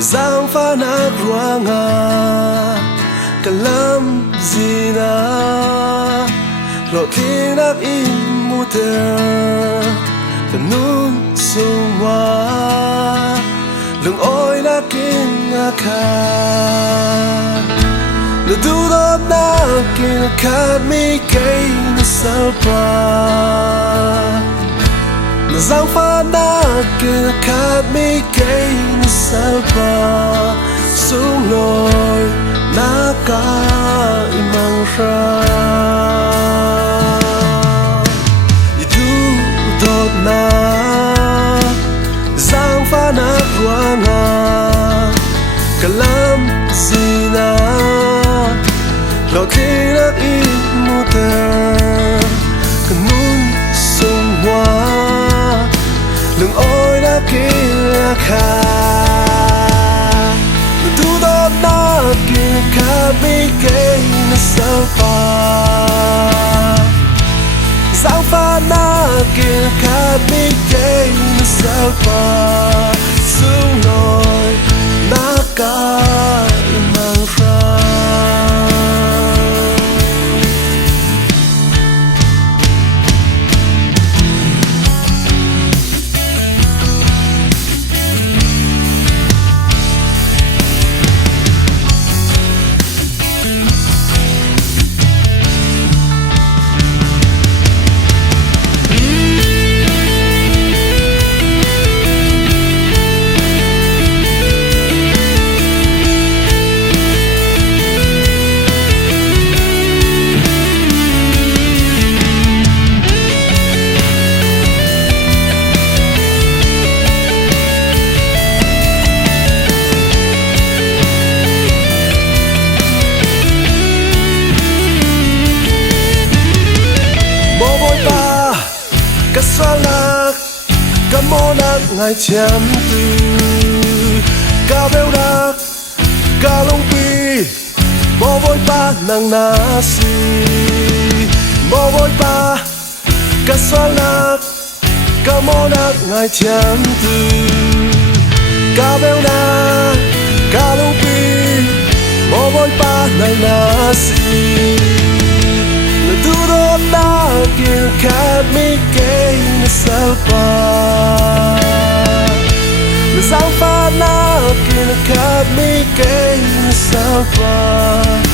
giang pha nát ruanga kalam zina lo thi nak in muter kanun sumwa lung oi na kin akha na du do na kin akha mi kay na salpa na giang pha na kin akha mi kay na salpa sung loi na ka imang ra itu dot na giang pha na ruanga kalam zina lo kina in muter kanun sumwa lung oi na kila kha tu dot na kila kha mi kay na salpa giang pha na kila kha mi kay na salpa sung loi na ka imang ra salak kamonak ngai cham tu ka beu dak ka long pi bo voi pa nang na si bo voi pa ka salak kamonak ngai cham tu ka beu dak ka long pi bo voi pa nang na si kil khat mi kay na salpa na giang pha na kil khat mi kay na salpa